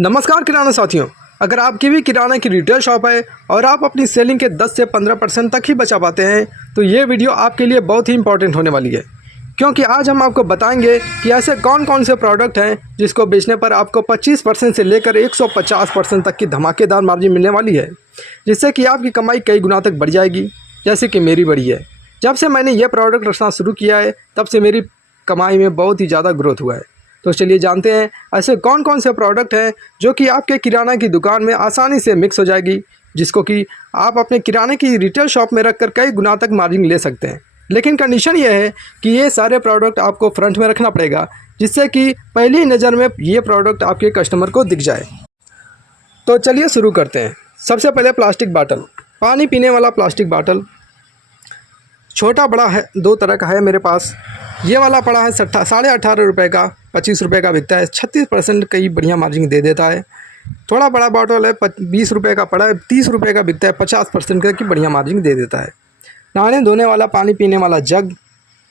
नमस्कार किराना साथियों। अगर आपकी भी किराना की रिटेल शॉप है और आप अपनी सेलिंग के 10 से 15% तक ही बचा पाते हैं तो ये वीडियो आपके लिए बहुत ही इंपॉर्टेंट होने वाली है, क्योंकि आज हम आपको बताएंगे कि ऐसे कौन कौन से प्रोडक्ट हैं जिसको बेचने पर आपको 25% से लेकर 150% तक की धमाकेदार मार्जिन मिलने वाली है, जिससे कि आपकी कमाई कई गुना तक बढ़ जाएगी, जैसे कि मेरी बढ़ी है। जब से मैंने ये प्रोडक्ट रखना शुरू किया है तब से मेरी कमाई में बहुत ही ज़्यादा ग्रोथ हुआ है। तो चलिए जानते हैं ऐसे कौन कौन से प्रोडक्ट हैं जो कि आपके किराना की दुकान में आसानी से मिक्स हो जाएगी, जिसको कि आप अपने किराने की रिटेल शॉप में रखकर कई गुना तक मार्जिन ले सकते हैं। लेकिन कंडीशन ये है कि ये सारे प्रोडक्ट आपको फ्रंट में रखना पड़ेगा, जिससे कि पहली नज़र में ये प्रोडक्ट आपके कस्टमर को दिख जाए। तो चलिए शुरू करते हैं। सबसे पहले प्लास्टिक बाटल, पानी पीने वाला प्लास्टिक बाटल छोटा बड़ा है, दो तरह का है मेरे पास। ये वाला पड़ा है 18.5 रुपये का, 25 रुपये का बिकता है। 36% कई बढ़िया मार्जिन दे देता है। थोड़ा बड़ा बॉटल है, 20 रुपये का पड़ा है, 30 रुपये का बिकता है, 50% का की बढ़िया मार्जिन दे देता है। नहाने धोने वाला पानी पीने वाला जग,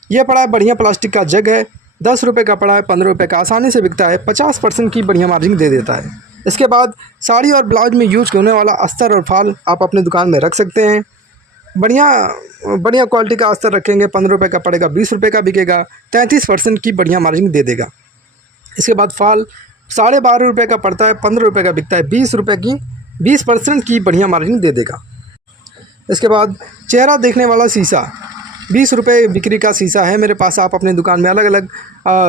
ये पड़ा है बढ़िया प्लास्टिक का जग है, 10 रुपये का पड़ा है, 15 रुपये का आसानी से बिकता है, 50% की बढ़िया मार्जिन दे देता है। इसके बाद साड़ी और ब्लाउज में यूज होने वाला अस्तर और फाल आप अपने दुकान में रख सकते हैं। बढ़िया क्वालिटी का अस्तर रखेंगे, 15 रुपये का पड़ेगा, 20 रुपये का बिकेगा, 33% की बढ़िया मार्जिन दे देगा। इसके बाद फाल 12.5 रुपये का पड़ता है, 15 रुपये का बिकता है, 20 रुपये की 20% की बढ़िया मार्जिन दे देगा। इसके बाद चेहरा देखने वाला शीशा, 20 रुपये बिक्री का शीशा है मेरे पास। आप अपने दुकान में अलग अलग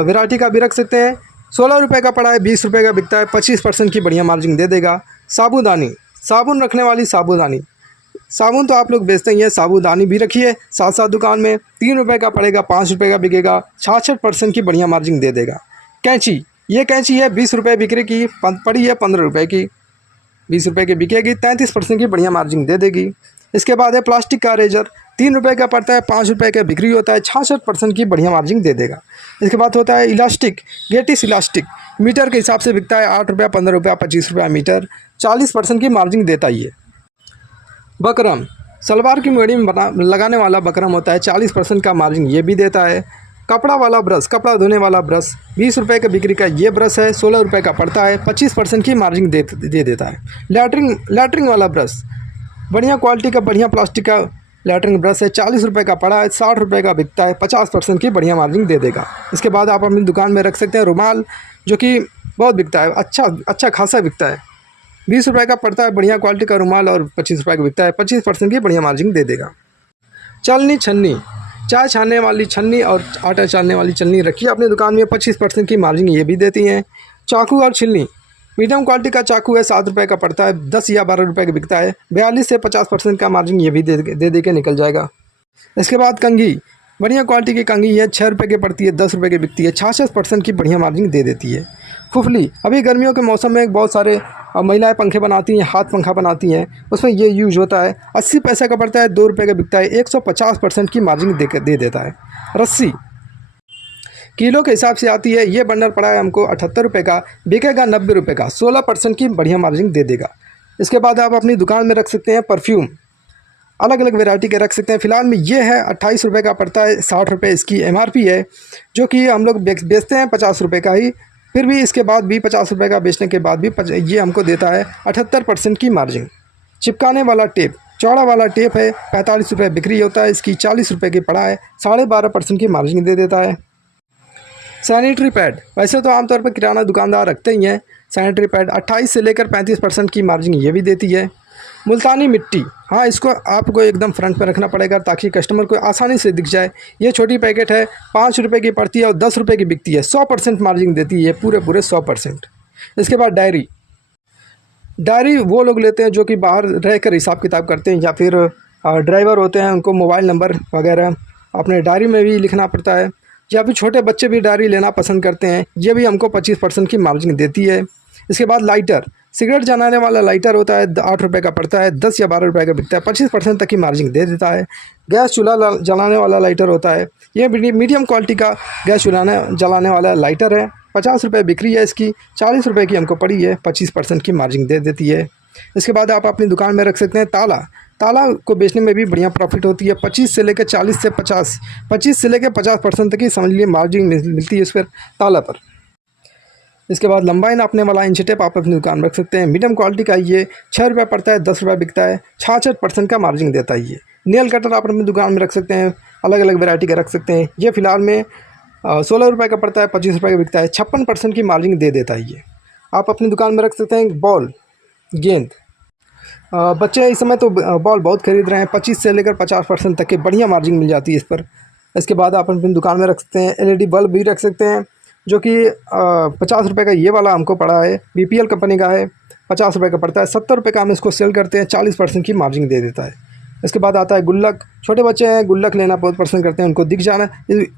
वैरायटी का भी रख सकते हैं। 16 रुपये का पड़ा है, 20 रुपये का बिकता है, 25% की बढ़िया मार्जिन दे देगा। साबुदानी, साबुन रखने वाली साबुदानी, साबुन तो आप लोग बेचते ही हैं, साबुदानी भी रखिए साथ साथ दुकान में। 3 रुपये का पड़ेगा, 5 रुपये का बिकेगा, 66% की बढ़िया मार्जिन दे देगा। कैंची, ये कैंची है 20 रुपये बिक्री की, पड़ी है 15 रुपये की, 20 रुपये की बिकेगी, 33% की बढ़िया मार्जिन दे देगी। इसके बाद है प्लास्टिक का रेजर, 3 रुपये का पड़ता है, 5 रुपये का बिक्री होता है, 66% की बढ़िया मार्जिन दे देगा। इसके बाद होता है इलास्टिक, गेटिस इलास्टिक, मीटर के हिसाब से बिकता है, 8 रुपये, 15 रुपये, 25 रुपये मीटर, 40% की मार्जिन देता ही है। बकरम, सलवार की मेड़ी में लगाने वाला बकरम होता है, 40% का मार्जिन ये भी देता है। कपड़ा वाला ब्रश, कपड़ा धोने वाला ब्रश, 20 रुपये का बिक्री का ये ब्रश है, 16 रुपये का पड़ता है, 25% की मार्जिन दे देता है। लैटरिंग वाला ब्रश, बढ़िया क्वालिटी का बढ़िया प्लास्टिक का लैटरिंग ब्रश है, 40 रुपये का पड़ा है, 60 रुपये का बिकता है, 50% की बढ़िया मार्जिन दे देगा। इसके बाद आप अपनी दुकान में रख सकते हैं रुमाल, जो कि बहुत बिकता है, अच्छा खासा बिकता है। 20 रुपये का पड़ता है बढ़िया क्वालिटी का रुमाल और 25 रुपये का बिकता है, 25% की बढ़िया मार्जिन दे देगा। छलनी, छन्नी, चाय छानने वाली छन्नी और आटा छानने वाली छन्नी रखिए अपनी दुकान में, 25% की मार्जिन ये भी देती हैं। चाकू और छिलनी, मीडियम क्वालिटी का चाकू है, 7 रुपये का पड़ता है, 10 या 12 रुपये का बिकता है, 42 से 50% का मार्जिन ये भी दे के निकल जाएगा। इसके बाद कंघी, बढ़िया क्वालिटी की कंघी है, 6 रुपये की पड़ती है, 10 रुपये की बिकती है, 66% की बढ़िया मार्जिन दे देती है। फुफली, अभी गर्मियों के मौसम में बहुत सारे महिलाएं पंखे बनाती हैं, हाथ पंखा बनाती हैं, उसमें ये यूज होता है, 80 पैसे का पड़ता है, 2 रुपये का बिकता है, 150% की मार्जिन दे देता है। रस्सी किलो के हिसाब से आती है, ये बंडल पड़ा है हमको 78 रुपये का, बिकेगा 90 रुपये का, 16% की बढ़िया मार्जिन दे देगा। इसके बाद आप अपनी दुकान में रख सकते हैं परफ्यूम, अलग अलग वैरायटी के रख सकते हैं। फ़िलहाल में ये है 28 रुपये का पड़ता है, 60 रुपये इसकी MRP है, जो कि हम लोग बेचते हैं 50 रुपये का ही। फिर भी इसके बाद भी 50 रुपये का बेचने के बाद भी ये हमको देता है 78% की मार्जिन। चिपकाने वाला टेप, चौड़ा वाला टेप है, 45 रुपये बिक्री होता है, इसकी 40 रुपये की पड़ा है, 12.5% की मार्जिन दे देता है। सैनिटरी पैड, वैसे तो आमतौर पर किराना दुकानदार रखते ही हैं। सैनिटरी पैड 28 से लेकर 35% की मार्जिन ये भी देती है। मुल्तानी मिट्टी, हाँ इसको आपको एकदम फ्रंट पे रखना पड़ेगा ताकि कस्टमर को आसानी से दिख जाए। ये छोटी पैकेट है, 5 रुपये की पड़ती है और 10 रुपये की बिकती है, 100% मार्जिन देती है, पूरे 100%। इसके बाद डायरी वो लोग लेते हैं जो कि बाहर रहकर हिसाब किताब करते हैं, या फिर ड्राइवर होते हैं, उनको मोबाइल नंबर वगैरह अपने डायरी में भी लिखना पड़ता है, या फिर छोटे बच्चे भी डायरी लेना पसंद करते हैं, ये भी हमको 25% की मार्जिन देती है। इसके बाद लाइटर, सिगरेट जलाने वाला लाइटर होता है, 8 रुपये का पड़ता है, 10 या 12 रुपये का बिकता है, 25% तक की मार्जिन दे देता है। गैस चूल्हा जलाने वाला लाइटर होता है, ये मीडियम क्वालिटी का गैस जलाने वाला लाइटर है, 50 रुपये बिक्री है इसकी, 40 रुपये की हमको पड़ी है, 25% की मार्जिन दे देती है। इसके बाद आप अपनी दुकान में रख सकते हैं ताला, ताला को बेचने में भी बढ़िया प्रॉफिट होती है, 25 से लेकर 40 से 50 से लेकर 50% तक की समझ लीजिए मार्जिन मिलती है इस पर ताला पर। इसके बाद लंबाई नापने वाला इंच टेप आप अपनी दुकान में रख सकते हैं। मीडियम क्वालिटी का ये 6 रुपये पड़ता है, 10 रुपये बिकता है, 66% का मार्जिन देता है ये। नेल कटर आप अपनी दुकान में रख सकते हैं, अलग अलग वैरायटी का रख सकते हैं। ये फ़िलहाल में 16 रुपये का पड़ता है, 25 रुपये का बिकता है, 56% की मार्जिन दे देता है ये। आप अपनी दुकान में रख सकते हैं बॉल, गेंद। बच्चे इस समय तो बॉल बहुत खरीद रहे हैं, 25 से लेकर 50% तक की बढ़िया मार्जिन मिल जाती है इस पर। इसके बाद आप अपनी दुकान में रख सकते हैं LED बल्ब भी रख सकते हैं, जो कि 50 रुपये का ये वाला हमको पड़ा है, BPL कंपनी का है, 50 रुपये का पड़ता है। 70 रुपये का हम इसको सेल करते हैं, 40% की मार्जिन दे देता है। इसके बाद आता है गुल्लक। छोटे बच्चे हैं, गुल्लक लेना बहुत पसंद करते हैं, उनको दिख जाना,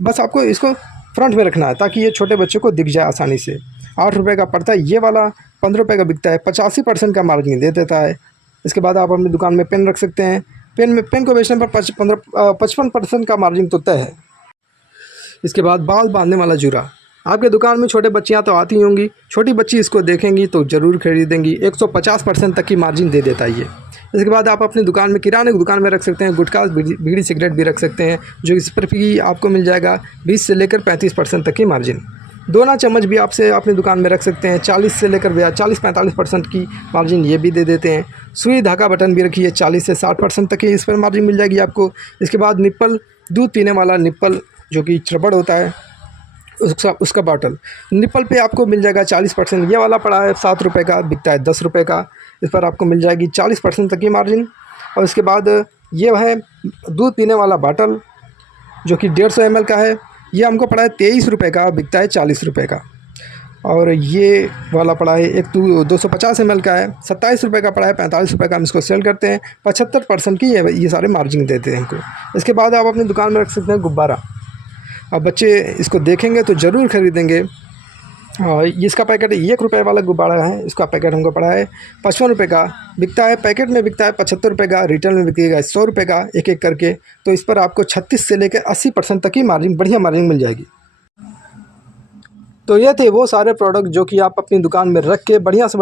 बस आपको इसको फ्रंट में रखना है ताकि ये छोटे बच्चों को दिख जाए आसानी से। 8 रुपये का पड़ता है ये वाला, 15 रुपये का बिकता है, 85% का मार्जिन दे देता है। इसके बाद आप अपनी दुकान में पेन रख सकते हैं। पेन को बेचने पर 55% का मार्जिन तो तय है। इसके बाद बाल बांधने वाला जूरा। आपके दुकान में छोटे बच्चियां तो आती होंगी, छोटी बच्ची इसको देखेंगी तो ज़रूर खरीदेंगी। 150% तक की मार्जिन दे देता है ये। इसके बाद आप अपनी दुकान में, किराने की दुकान में रख सकते हैं, गुटखा, बीड़ी, सिगरेट भी रख सकते हैं, जो इस पर भी आपको मिल जाएगा 20 से लेकर 35% तक की मार्जिन। दोना चम्मच भी आपसे अपनी दुकान में रख सकते हैं, 40 से लेकर 40-45% की मार्जिन ये भी दे देते हैं। सुई धागा बटन भी रखिए, 40 से 60% तक की इस पर मार्जिन मिल जाएगी आपको। इसके बाद निप्पल, दूध पीने वाला निप्पल, जो कि रबड़ होता है, उसका बॉटल, निप्पल पे आपको मिल जाएगा 40%। ये वाला पड़ा है 7 रुपये का, बिकता है 10 रुपये का। इस पर आपको मिल जाएगी 40% तक की मार्जिन। और इसके बाद ये है दूध पीने वाला बॉटल, जो कि 150 ml का है, ये हमको पड़ा है 23 रुपये का, बिकता है 40 रुपये का। और ये वाला पड़ा है एक 250 ml का है, 27 रुपये का पड़ा है, 45 रुपये का हम इसको सेल करते हैं। 75% की ये सारे मार्जिन देते हैं हमको। इसके बाद आप अपनी दुकान में रख सकते हैं गुब्बारा। अब बच्चे इसको देखेंगे तो ज़रूर खरीदेंगे। और इसका पैकेट 1 रुपये वाला गुब्बारा है, इसका पैकेट हमको पड़ा है 55 रुपये का, बिकता है पैकेट में बिकता है 75 रुपये का, रिटेल में बिकेगा 100 रुपये का एक एक करके। तो इस पर आपको 36 से लेकर 80% तक की मार्जिन, बढ़िया मार्जिन मिल जाएगी। तो ये थे वो सारे प्रोडक्ट जो कि आप अपनी दुकान में रख के बढ़िया से